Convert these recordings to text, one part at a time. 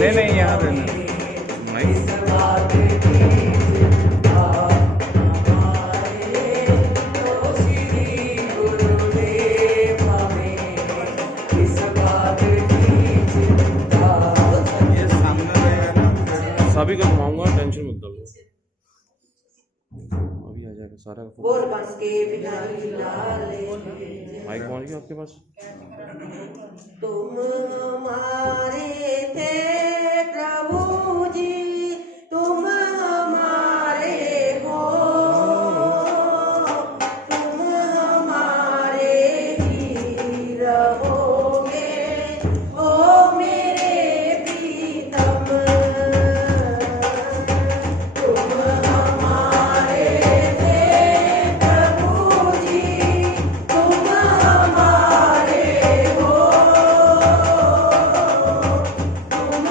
नहीं नहीं, यहाँ रहना नहीं। ये सामने रहेगा ना, सभी को घुमाऊंगा, टेंशन मत लो। अभी आ जाएगा सारा। माइक पहुंच गया आपके पास? तुम हमारे थे प्रभु जी, तुम हमारे हो, तुम हमारे ही रहोगे, ओ मेरे प्रीतम। तुम हमारे थे प्रभु जी, तुम हमारे हो, तुम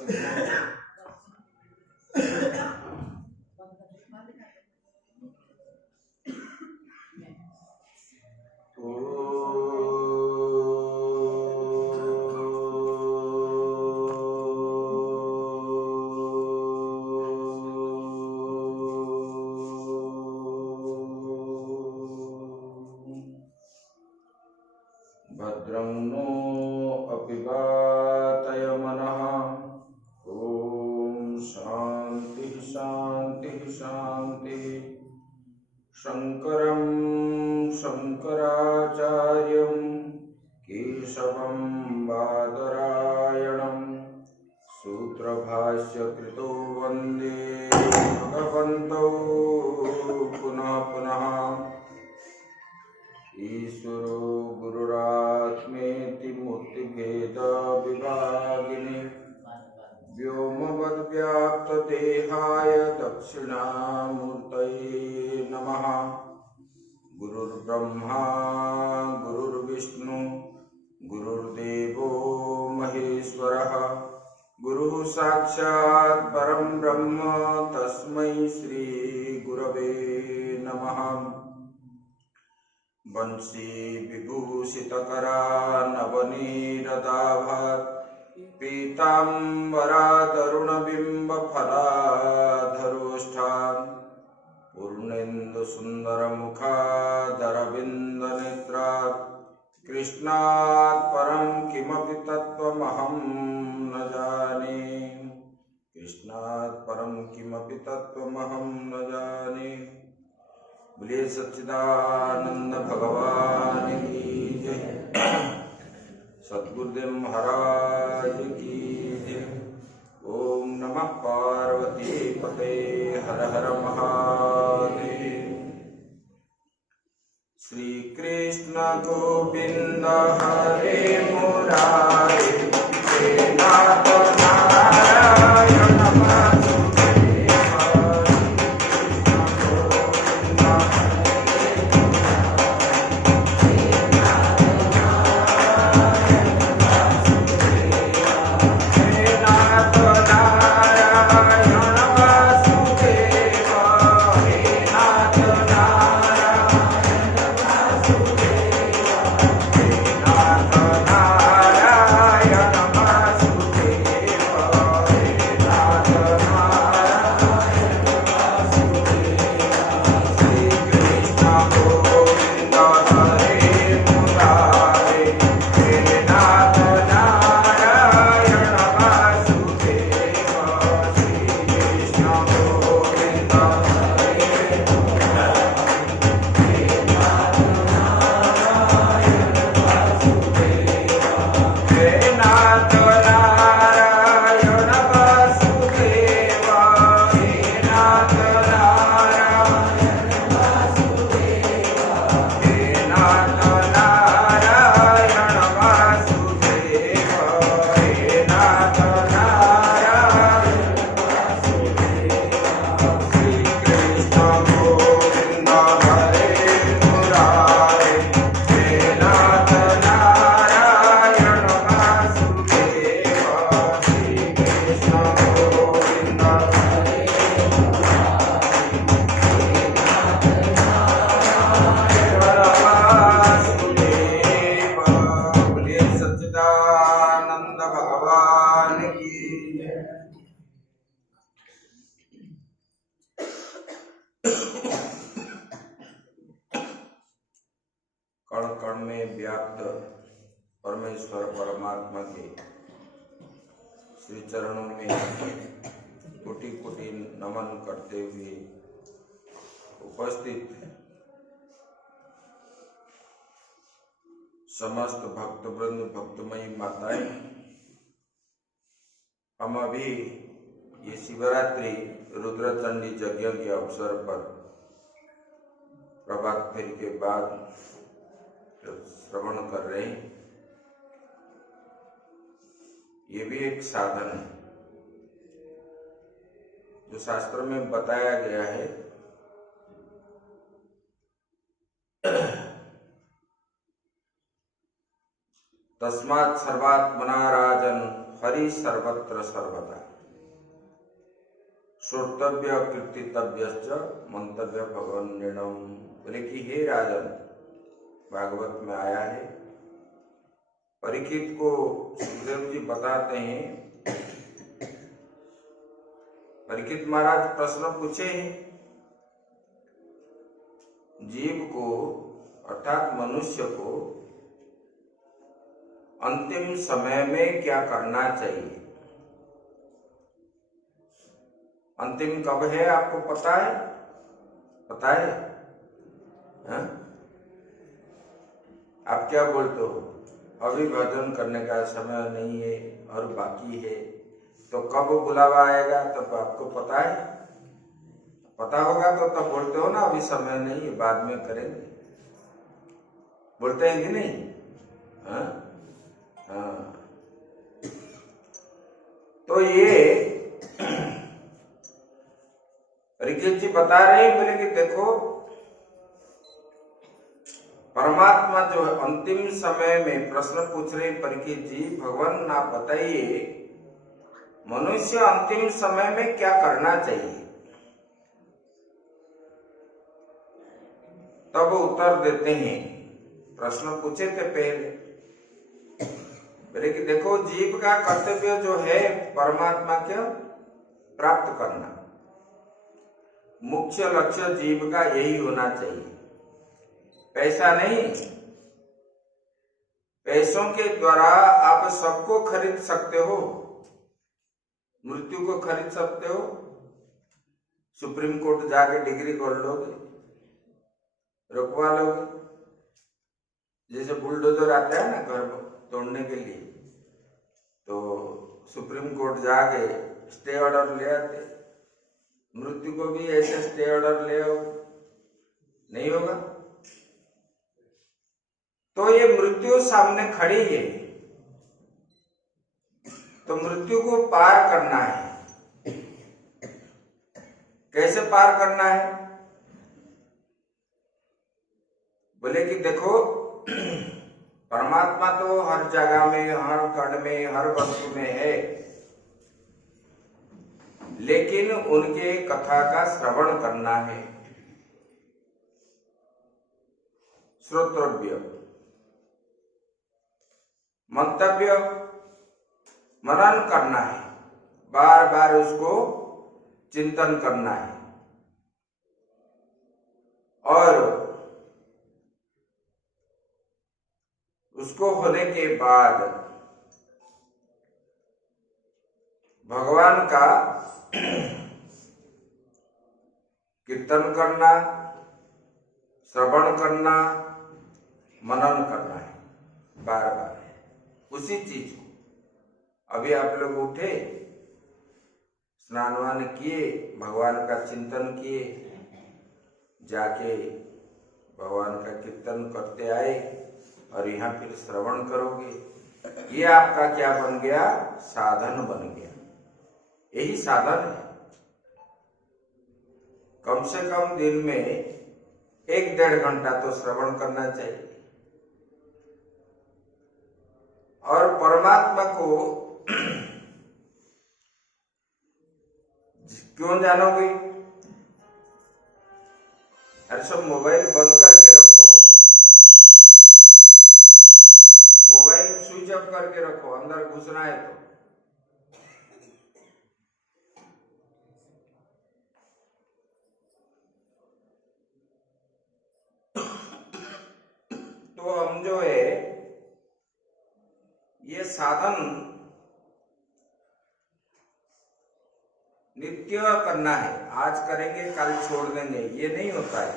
सिद्धि भद्रं नो अपि वातय मनः। ॐ शान्ति शान्ति शान्ति। शङ्करं शङ्कराचार्यं केशवं बादरायणं सूत्रभाष्यकृतो वन्दे भगवन्तौ पुनः पुनः। ईश्वरो गुरुरात्मेति मूर्तिभेदविभागिने व्योमवद्व्याप्तदेहाय दक्षिणामूर्तये नमः। गुरुर्ब्रह्मा गुरुर्विष्णु गुरुर्देवो महेश्वरः। गुरुः साक्षात् परं ब्रह्म तस्मै श्री गुरवे नमः। वंशी विभूषितकरा नवनीरदाभात् पीताम्बरातरुणबिम्बफलाधरोष्ठान् पूर्णेन्दुसुन्दरमुखादरविन्दनेत्रात् कृष्णात् परं किमपि तत्त्वमहं न जाने। कृष्णात् परं किमपि तत्त्वमहं न जाने। बोलिए सच्चिदानंद भगवान की जय। सद्गुरुदेव महाराज की जय। ओम नमः पार्वती पते हर हर महादेव। श्री कृष्ण गोविंद हरे मुरारे हे नाथ नारायण कण कण में व्याप्त परमेश्वर परमात्मा के श्री चरणों में कोटि कोटि नमन करते हुए उपस्थित समस्त भक्तवृंद भक्तमयी माताएं, हम अभी ये शिवरात्रि रुद्रचंडी यज्ञ के अवसर पर प्रभात फेरी के बाद श्रवण कर रहे हैं। ये भी एक साधन है जो शास्त्र में बताया गया है। तस्मात् सर्वात्मना राजन हरि सर्वत्र सर्वदा श्रोतव्य कीर्तितव्यश्च मंतव्य भगवान निर्णम। बोले कि हे राजन, भागवत में आया है, परीक्षित को सुखदेव जी बताते हैं, परीक्षित महाराज प्रश्न पूछे हैं, जीव को अर्थात मनुष्य को अंतिम समय में क्या करना चाहिए? अंतिम कब है आपको पता है? पता है? हाँ? आप क्या बोलते हो? अभी भजन करने का समय नहीं है और बाकी है, तो कब बुलावा आएगा तब आपको पता है? पता होगा तो तब बोलते हो ना, अभी समय नहीं है, बाद में करेंगे। बोलते हैं कि नहीं? हाँ? हाँ। तो ये परीक्षित जी बता रहे हैं, बोले कि देखो, परमात्मा जो है अंतिम समय में प्रश्न पूछ रहे परीक्षित जी, भगवान आप बताइए मनुष्य अंतिम समय में क्या करना चाहिए? तब उत्तर देते हैं, प्रश्न पूछे थे पहले, बोले कि देखो, जीव का कर्तव्य जो है परमात्मा के प्राप्त करना, मुख्य लक्ष्य जीव का यही होना चाहिए। पैसा नहीं, पैसों के द्वारा आप सबको खरीद सकते हो, मृत्यु को खरीद सकते हो, सुप्रीम कोर्ट जाके डिग्री कर लोगे, रुकवा लोगे। जैसे बुलडोजर आता है ना घर तोड़ने के लिए, तो सुप्रीम कोर्ट जाके स्टे ऑर्डर ले आते, मृत्यु को भी ऐसे स्टे ऑर्डर ले आओ, नहीं होगा। तो ये मृत्यु सामने खड़ी है, तो मृत्यु को पार करना है। कैसे पार करना है? बोले कि देखो, परमात्मा तो हर जगह में, हर कण में, हर वस्तु में है, लेकिन उनके कथा का श्रवण करना है, श्रोतव्य, मंतव्य, मनन करना है, बार बार उसको चिंतन करना है, और उसको होने के बाद भगवान का कीर्तन करना, श्रवण करना, मनन करना है बार बार उसी चीज को। अभी आप लोग उठे, स्नान वान किए, भगवान का चिंतन किए, जाके भगवान का कीर्तन करते आए, और यहाँ फिर श्रवण करोगे। ये आपका क्या बन गया? साधन बन गया। यही साधन है। कम से कम दिन में 1-1.5 घंटा तो श्रवण करना चाहिए। और परमात्मा को क्यों जानोगे? अरे सब मोबाइल बंद करके रखो, मोबाइल स्विच ऑफ करके रखो, अंदर घुसना है तो हम जो है ये साधन नित्य करना है। आज करेंगे कल छोड़ देंगे, ये नहीं होता है।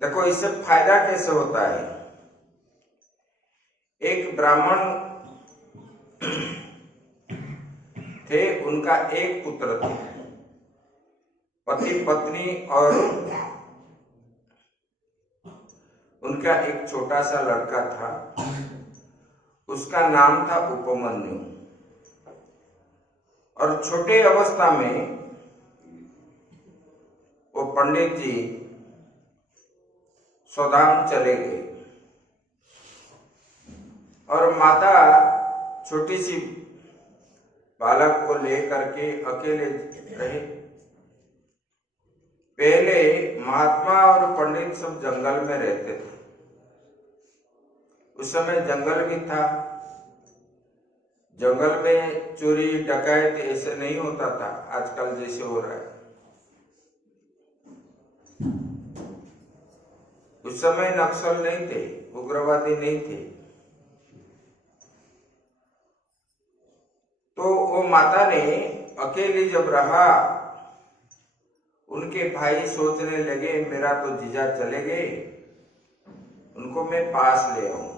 देखो, इससे फायदा कैसे होता है। एक ब्राह्मण थे, उनका एक पुत्र था, पति पत्नी और उनका एक छोटा सा लड़का था, उसका नाम था उपमन्यु। और छोटे अवस्था में वो पंडित जी स्वधाम चले गए और माता छोटी सी बालक को लेकर के अकेले रहे। पहले महात्मा और पंडित सब जंगल में रहते थे। उस समय जंगल भी था। जंगल में चोरी डकैत ऐसे नहीं होता था आजकल जैसे हो रहा है। उस समय नक्सल नहीं थे, उग्रवादी नहीं थे। तो वो माता ने अकेली जब रहा, उनके भाई सोचने लगे मेरा तो जीजा चले गए, उनको मैं पास ले आऊं।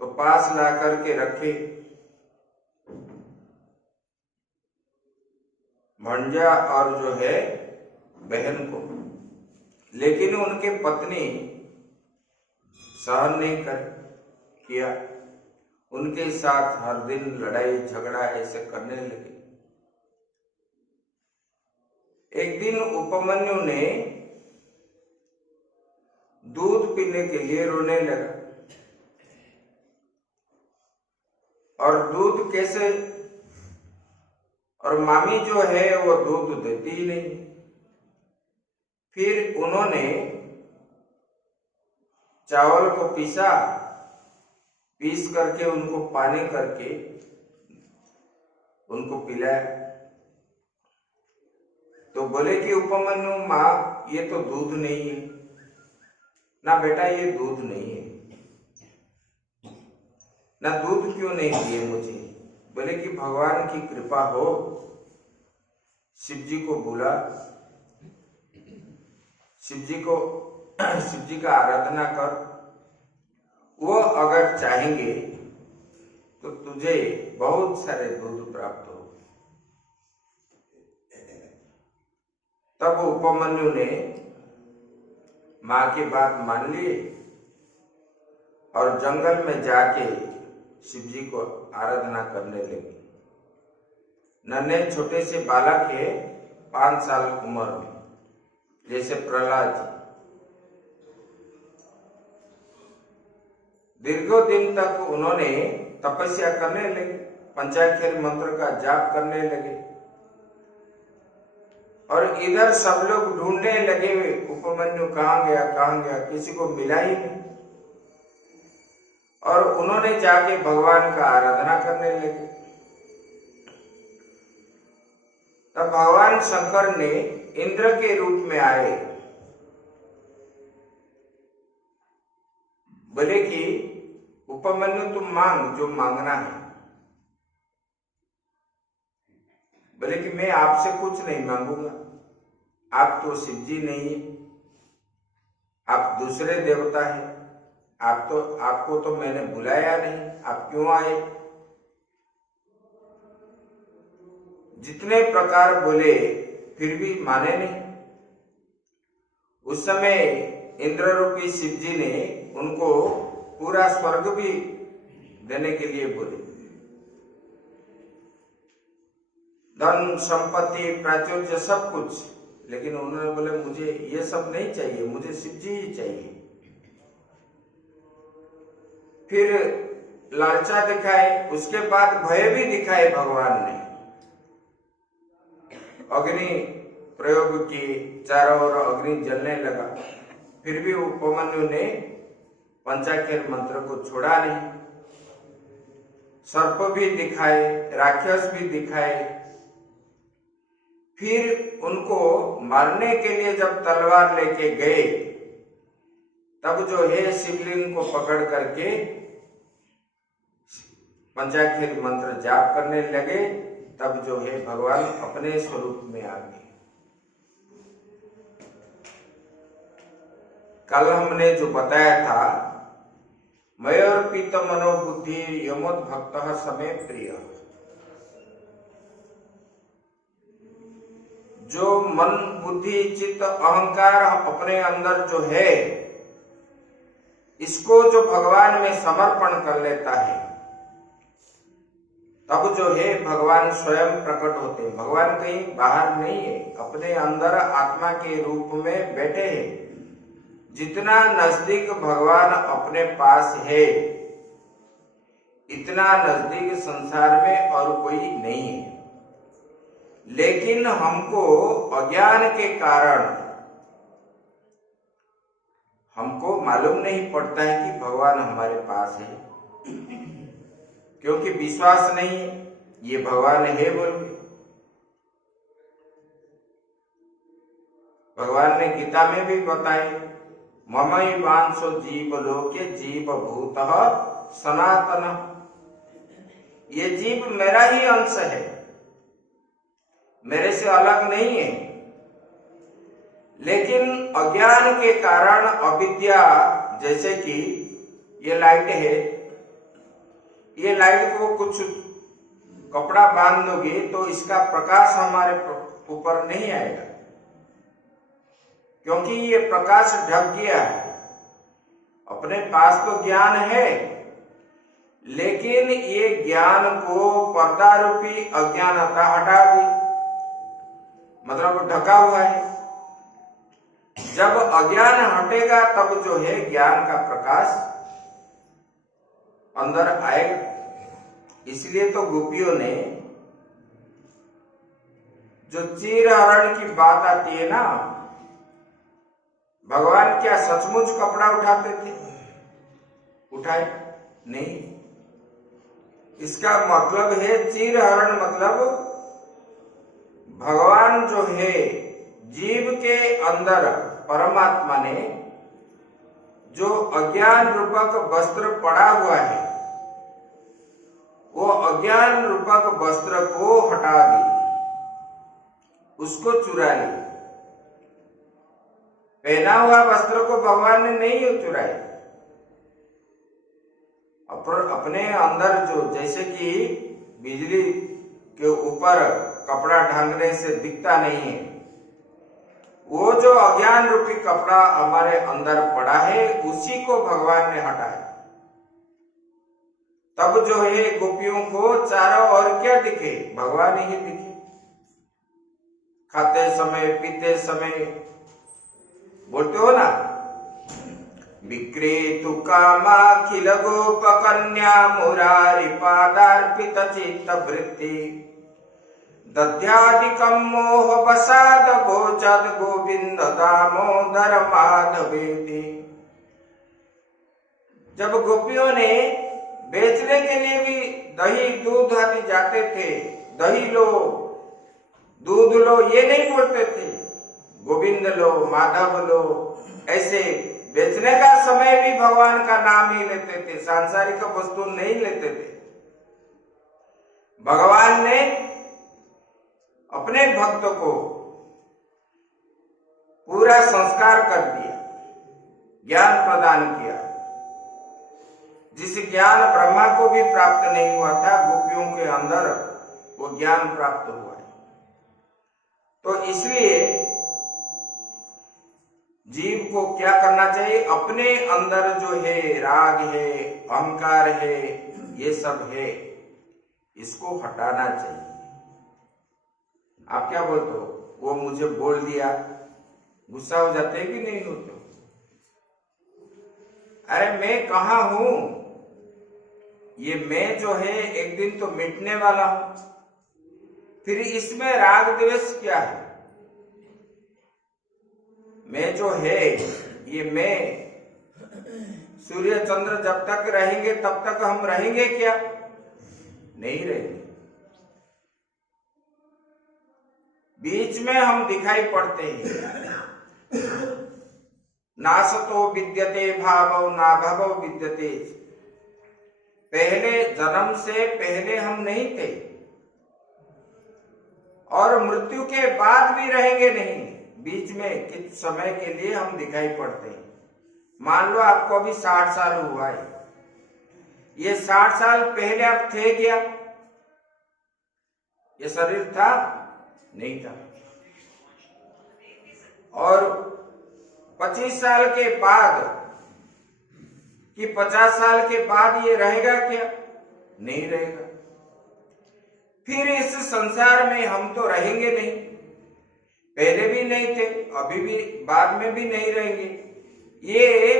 तो पास ला करके रखे। भंजा और जो है बहन को, लेकिन उनके पत्नी सहन नहीं कर किया। उनके साथ हर दिन लड़ाई झगड़ा ऐसे करने लगे। एक दिन उपमन्यु ने दूध पीने के लिए रोने लगा। और दूध कैसे, और मामी जो है वो दूध देती ही नहीं। फिर उन्होंने चावल को पीस करके उनको पानी करके उनको पिलाया। तो बोले कि उपमन्यु माँ ये तो दूध नहीं है ना बेटा, ये दूध नहीं है ना, दूध क्यों नहीं दिए मुझे? बोले कि भगवान की कृपा हो, शिव जी को बुला, शिव जी का आराधना कर, वो अगर चाहेंगे तो तुझे बहुत सारे दूध प्राप्त हो। तब उपमन्यु ने माँ की बात मान ली और जंगल में जाके शिव जी को आराधना करने लगे। नन्हे छोटे से बालक है, 5 साल उम्र में, जैसे प्रहलाद जी। दीर्घों दिन तक उन्होंने तपस्या करने लगे, पंचाक्षरी मंत्र का जाप करने लगे। और इधर सब लोग ढूंढने लगे उपमन्यु कहाँ गया, किसी को मिला ही नहीं। और उन्होंने जाके भगवान का आराधना करने लगे। तब भगवान शंकर ने इंद्र के रूप में आए। बोले कि उपमन्यु तुम मांग जो मांगना है। बोले कि मैं आपसे कुछ नहीं मांगूंगा, आप तो शिव जी नहीं है, आप दूसरे देवता हैं, आपको तो मैंने बुलाया नहीं, आप क्यों आए? जितने प्रकार बोले फिर भी माने नहीं। उस समय इंद्र रूपी शिव जी ने उनको पूरा स्वर्ग भी देने के लिए बोले, धन संपत्ति प्राचुर्य सब कुछ। लेकिन उन्होंने बोले मुझे ये सब नहीं चाहिए, मुझे शिव जी ही चाहिए। फिर लालचा दिखाए, उसके बाद भय भी दिखाए भगवान ने। अग्नि प्रयोग किए, चारों ओर अग्नि जलने लगा। फिर भी उपमन्यु ने पंचाक्षरी मंत्र को छोड़ा नहीं। सर्प भी दिखाए, राक्षस भी दिखाए। फिर उनको मारने के लिए जब तलवार लेके गए, तब जो है शिवलिंग को पकड़ करके पंचाक्षरी मंत्र जाप करने लगे। तब जो है भगवान अपने स्वरूप में आ गए। कल हमने जो बताया था, मयोर्पित मनोबुद्धि यमोद्भक्त समय प्रिय। जो मन बुद्धि चित्त अहंकार अपने अंदर जो है, इसको जो भगवान में समर्पण कर लेता है, तब जो है भगवान स्वयं प्रकट होते हैं। भगवान कहीं बाहर नहीं है, अपने अंदर आत्मा के रूप में बैठे हैं। जितना नजदीक भगवान अपने पास है, इतना नजदीक संसार में और कोई नहीं है। लेकिन हमको अज्ञान के कारण हमको मालूम नहीं पड़ता है कि भगवान हमारे पास है, क्योंकि विश्वास नहीं है ये भगवान है बोल के। भगवान ने गीता में भी बताए, ममई वांसो जीव लोके जीव भूतः सनातन, ये जीव मेरा ही अंश है, मेरे से अलग नहीं है। लेकिन अज्ञान के कारण, अविद्या, जैसे कि ये लाइट है, ये लाइट को कुछ कपड़ा बांध दोगे तो इसका प्रकाश हमारे ऊपर नहीं आएगा, क्योंकि ये प्रकाश ढक गया है। अपने पास तो ज्ञान है, लेकिन ये ज्ञान को पर्दा रूपी अज्ञानता हटा दी, मतलब ढका हुआ है। जब अज्ञान हटेगा तब जो है ज्ञान का प्रकाश अंदर आएगा। इसलिए तो गोपियों ने, जो चीर हरण की बात आती है ना, भगवान क्या सचमुच कपड़ा उठाते थे? उठाए नहीं। इसका मतलब है चीर हरण, मतलब भगवान जो है जीव के अंदर, परमात्मा ने जो अज्ञान रूपक वस्त्र पड़ा हुआ है, वो अज्ञान रूपक वस्त्र को हटा दी, उसको चुरा ली। पहना हुआ वस्त्र को भगवान ने नहीं चुराया। अपने अंदर जो, जैसे कि बिजली के ऊपर कपड़ा ढांकने से दिखता नहीं है, वो जो अज्ञान रूपी कपड़ा हमारे अंदर पड़ा है, उसी को भगवान ने हटाया। तब जो है गोपियों को चारों ओर क्या दिखे? भगवान ही दिखे। खाते समय, पीते समय बोलते हो ना, विक्रेतु कामाखिल गोप कन्या मुरारी पादार्पित चित्त वृत्ति दध्यादिकं मोह वसाद भोजद गोविंद दामोदर माधवेति। जब गोपियों ने बेचने के लिए भी दही दूध आदि जाते थे, दही लो, दूध लो, ये नहीं बोलते थे, गोविंद लो, माधव लो, ऐसे बेचने का समय भी भगवान का नाम ही लेते थे, सांसारिक वस्तु नहीं लेते थे। भगवान ने अपने भक्त को पूरा संस्कार कर दिया, ज्ञान प्रदान किया, जिस ज्ञान ब्रह्मा को भी प्राप्त नहीं हुआ था, गोपियों के अंदर वो ज्ञान प्राप्त हुआ है। तो इसलिए जीव को क्या करना चाहिए? अपने अंदर जो है राग है, अहंकार है, ये सब है, इसको हटाना चाहिए। आप क्या बोलते हो? वो मुझे बोल दिया, गुस्सा हो जाते हैं कि नहीं होते? अरे मैं कहाँ हूं? ये मैं जो है एक दिन तो मिटने वाला हूं, फिर इसमें राग द्वेष क्या है? मैं जो है, ये मैं, सूर्य चंद्र जब तक रहेंगे तब तक हम रहेंगे क्या? नहीं रहेंगे। बीच में हम दिखाई पड़ते हैं। नासतो विद्यते भावो ना भवो विद्यते। पहले जन्म से पहले हम नहीं थे और मृत्यु के बाद भी रहेंगे नहीं। बीच में कुछ समय के लिए हम दिखाई पड़ते हैं। मान लो आपको अभी 60 साल हुआ है, ये 60 साल पहले आप थे क्या? ये शरीर था? नहीं था। और 25 साल के बाद कि 50 साल के बाद ये रहेगा क्या? नहीं रहेगा। फिर इस संसार में हम तो रहेंगे नहीं, पहले भी नहीं थे, अभी भी, बाद में भी नहीं रहेंगे। ये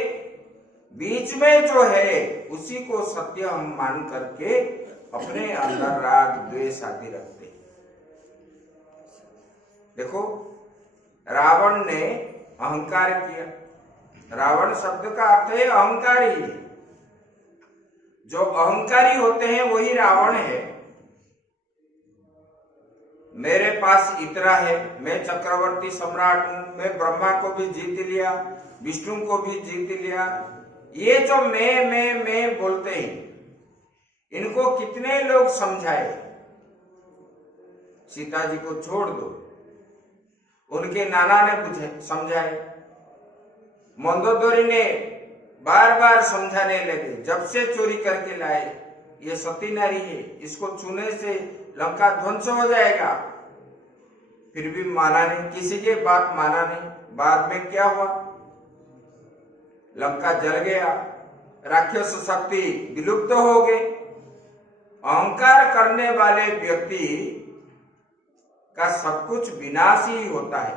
बीच में जो है उसी को सत्य हम मान करके अपने अंदर राग द्वेष आदि रखते हैं। देखो, रावण ने अहंकार किया। रावण शब्द का अर्थ है अहंकारी। जो अहंकारी होते हैं वही रावण है। मेरे पास इतना है, मैं चक्रवर्ती सम्राट हूं, मैं ब्रह्मा को भी जीत लिया, विष्णु को भी जीत लिया। ये जो मैं बोलते हैं, इनको कितने लोग समझाए। सीता जी को छोड़ दो, उनके नाना ने समझाए, मंदोदरी ने बार बार समझाने लगे, जब से चोरी करके लाए, ये सती नारी है, इसको छूने से लंका ध्वंस हो जाएगा। फिर भी माना नहीं, किसी की बात माना नहीं। बाद में क्या हुआ? लंका जल गया, राक्षस शक्ति विलुप्त हो गई। अहंकार करने वाले व्यक्ति का सब कुछ विनाश ही होता है,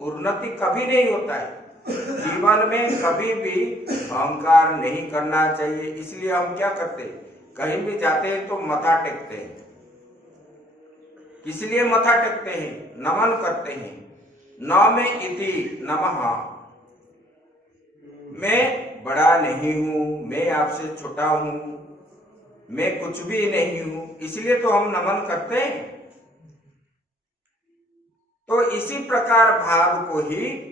उन्नति कभी नहीं होता है। जीवन में कभी भी अहंकार नहीं करना चाहिए। इसलिए हम क्या करते हैं, कहीं भी जाते हैं तो मथा टेकते हैं। किस लिए मथा टेकते हैं? नमन करते हैं। न में इति नमः, मैं बड़ा नहीं हूं, मैं आपसे छोटा हूं, मैं कुछ भी नहीं हूं, इसलिए तो हम नमन करते हैं। तो इसी प्रकार भाव को ही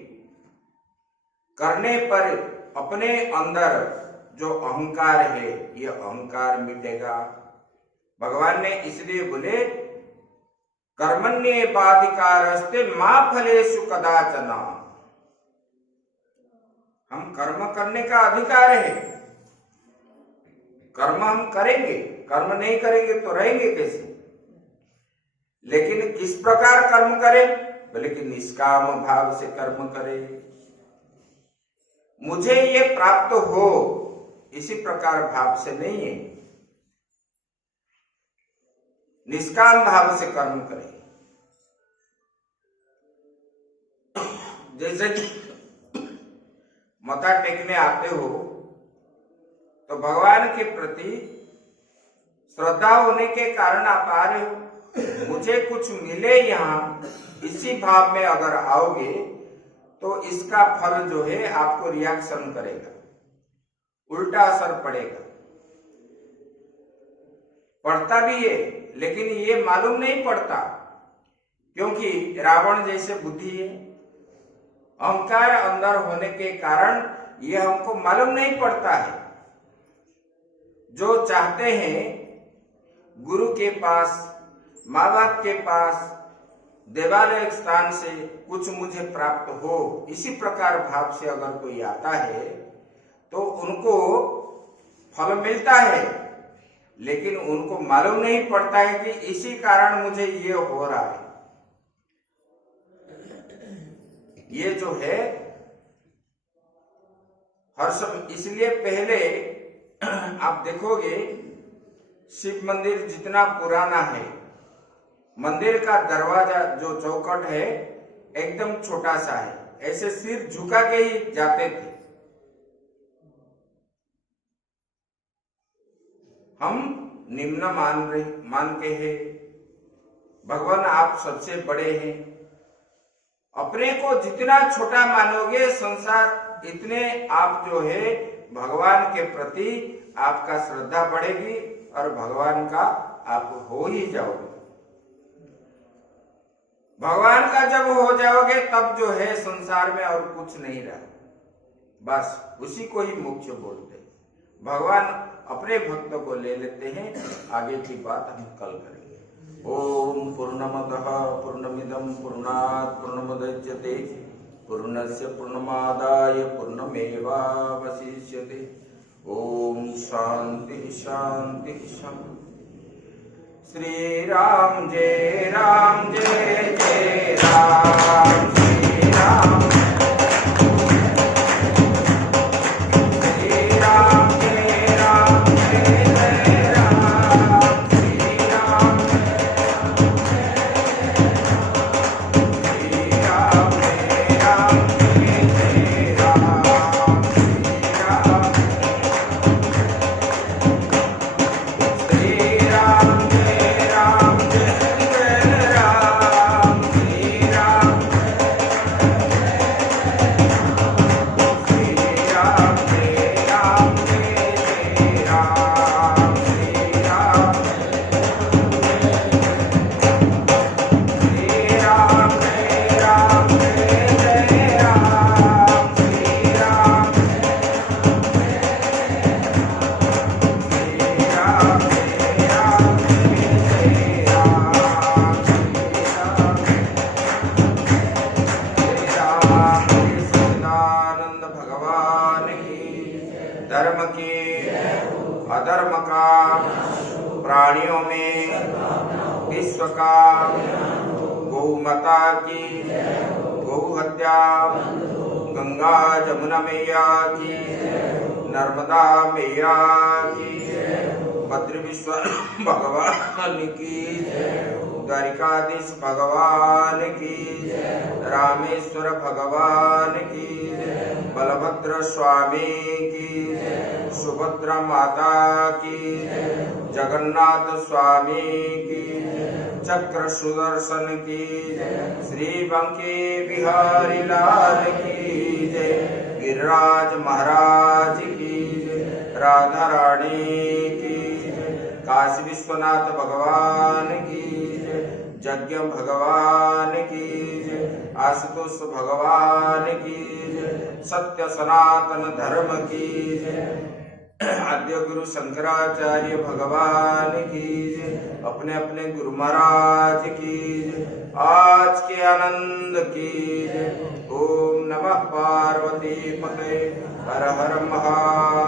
करने पर अपने अंदर जो अहंकार है, ये अहंकार मिटेगा। भगवान ने इसलिए बोले, कर्मण्येवाधिकारस्ते मा फलेषु कदाचन। हम कर्म करने का अधिकार है, कर्म हम करेंगे। कर्म नहीं करेंगे तो रहेंगे कैसे? लेकिन किस प्रकार कर्म करें? बोले कि निष्काम भाव से कर्म करें, मुझे ये प्राप्त हो, इसी प्रकार भाव से नहीं है। निष्काम भाव से कर्म करें। जैसे मथा टेकने आते हो तो भगवान के प्रति श्रद्धा होने के कारण आप आ रहे हो। मुझे कुछ मिले यहाँ, इसी भाव में अगर आओगे तो इसका फल जो है आपको रिएक्शन करेगा, उल्टा असर पड़ेगा। पड़ता भी है, लेकिन ये मालूम नहीं पड़ता, क्योंकि रावण जैसे बुद्धि है, अहंकार अंदर होने के कारण ये हमको मालूम नहीं पड़ता है। जो चाहते हैं गुरु के पास, माँ बाप के पास, देवालय स्थान से कुछ मुझे प्राप्त हो, इसी प्रकार भाव से अगर कोई आता है तो उनको फल मिलता है, लेकिन उनको मालूम नहीं पड़ता है कि इसी कारण मुझे ये हो रहा है। ये जो है हर समय, इसलिए पहले आप देखोगे शिव मंदिर जितना पुराना है, मंदिर का दरवाजा जो चौखट है एकदम छोटा सा है, ऐसे सिर झुका के ही जाते थे। हम निम्न मान के हैं, भगवान आप सबसे बड़े हैं। अपने को जितना छोटा मानोगे संसार, इतने आप जो है भगवान के प्रति आपका श्रद्धा बढ़ेगी और भगवान का आप हो ही जाओगे। भगवान का जब हो जाओगे तब जो है संसार में और कुछ नहीं रहा, बस उसी को ही मुख्य बोलते हैं। भगवान अपने भक्तों को ले लेते हैं, आगे की बात हम कल करेंगे। ओम पूर्णमदः पूर्णमिदं पूर्णात् पूर्णमुदच्यते पूर्णस्य पूर्णमादाय पूर्णमेवावशिष्यते। ओम शांति शांति शांति। श्री राम जय जय राम, श्री राम धर्म की अधर्म का प्राणियों में विश्व का गौ माता की गौ हत्या गंगा जमुना मैया की नर्मदा मैया की भद्र विश्व भगवान की द्वारिकाधीश भगवान की रामेश्वर भगवान की बलभद्र स्वामी की सुभद्रा माता की जगन्नाथ स्वामी की चक्र सुदर्शन की श्री बंके बिहारी लाल की जय गिरिराज महाराज की राधा रानी की काशी विश्वनाथ भगवान की यज्ञ भगवान की आशुतोष भगवान की सत्य सनातन धर्म की आद्य गुरु शंकराचार्य भगवान की अपने अपने गुरु महाराज की आज के आनंद की ओम नमः पार्वती पते हर हर महा